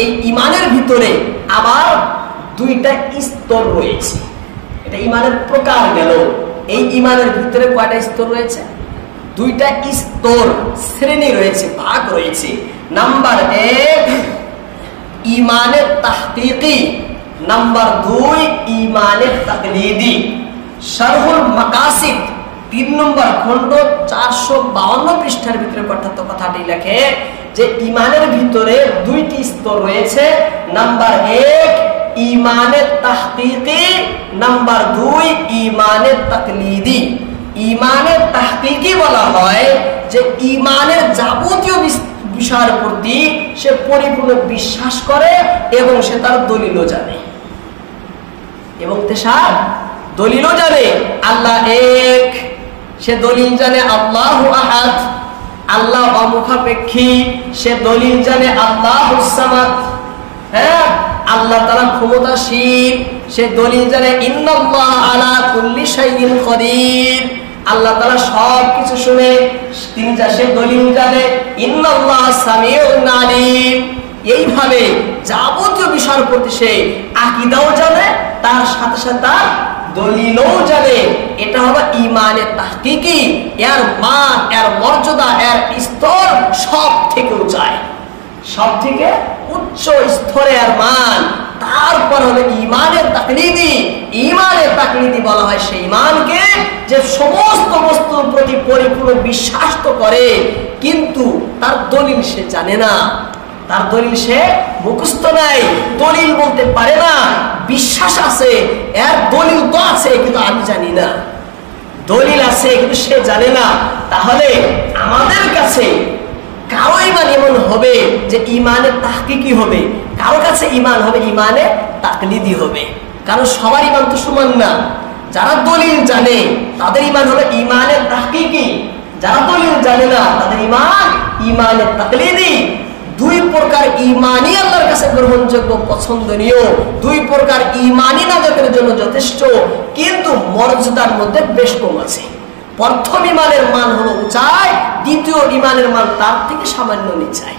এই ইমানের ভিতরে আবার দুইটা স্তর রয়েছে। এটা ইমানের প্রকার গেল। এই ইমানের ভিতরে কয়টা স্তর রয়েছে? দুইটা স্তর, শ্রেণী রয়েছে, ভাগ রয়েছে। নাম্বার 1 ইমানে তাহকিকি, নাম্বার 2 ইমানে তাকলিদি। শারহুল মাকাসিদ 3 নম্বর খণ্ড 452 পৃষ্ঠার ভিতরে কথাটি লেখে যে ইমানের ভিতরে দুইটি স্তর রয়েছে। নাম্বার 1 ইমানে তাহকিকি, নাম্বার 2 ইমানে তাকলিদি। ইমানের তাহকিকি বলা হয় যে ইমানের যাবতীয় বিষয়ের প্রতি সে পরিপূর্ণ বিশ্বাস করে এবং সে তার দলিলও জানে। এবং তেসার দলিলও জানে আল্লাহ এক, সে দলিল জানে আল্লাহু আহাদ, আল্লাহ অমুখাপেক্ষী, সে দলিল জানে আল্লাহুস সামাদ। হ্যাঁ, আল্লাহ তাআলা ক্ষমতাশীল, সে দলিল জানে ইন্নাল্লাহা আলা কুল্লি শাইইন কদির, আল্লাহ তাআলা সবকিছু শুনে তিনি যা সে দলিল জানে ইন্নাল্লাহা সামিউন আলিম। এইভাবে যাবতীয় বিষয়ের প্রতি সে আকীদাও জানে, তার সাথে সাথে তার দলিলও জানে। এটা হবে ইমানের তাহকিকি। এর মান, এর মর্যাদা, এর স্তর সব থেকে উঁচায়, সব থেকে উচ্চ স্তরের মান। তারপর হলো ইমানের তাকলিদি। ইমানের তাকলিদি বলা হয় সেই ইমানকে যে সমস্ত বস্তুর প্রতি পরিপূর্ণ বিশ্বাস তো করে, কিন্তু তার দলিল সে জানে না, তার দলিল সে মুখস্থ নাই, দলিল বলতে পারে না। বিশ্বাস আছে, এর দলিল তো আছে কিন্তু আমি জানি না, দলিল আছে কিন্তু সে জানে না। তাহলে আমাদের কাছে কারো ইমান এমন হবে যে ইমানে তাহকিকি হবে, কারো কাছে ইমান হবে ইমানে তাকলিদি হবে। কারণ সবার ইমান তো সমান না। যারা দলিল জানে তাদের ইমান হলো ইমানে তাহকিকি, যারা দলিল জানে না তাদের ইমান ইমানে তাকলিদি। দুই প্রকার ইমানই আল্লাহর কাছে গ্রহণযোগ্য, পছন্দনীয়। দুই প্রকার ইমানই নাজাতের জন্য যথেষ্ট, কিন্তু মর্যাদার মধ্যে বেশ কম আছে। প্রথম ইমানের মান হলো উঁচাই, দ্বিতীয় ইমানের মান তার থেকে সামান্য নিচাই।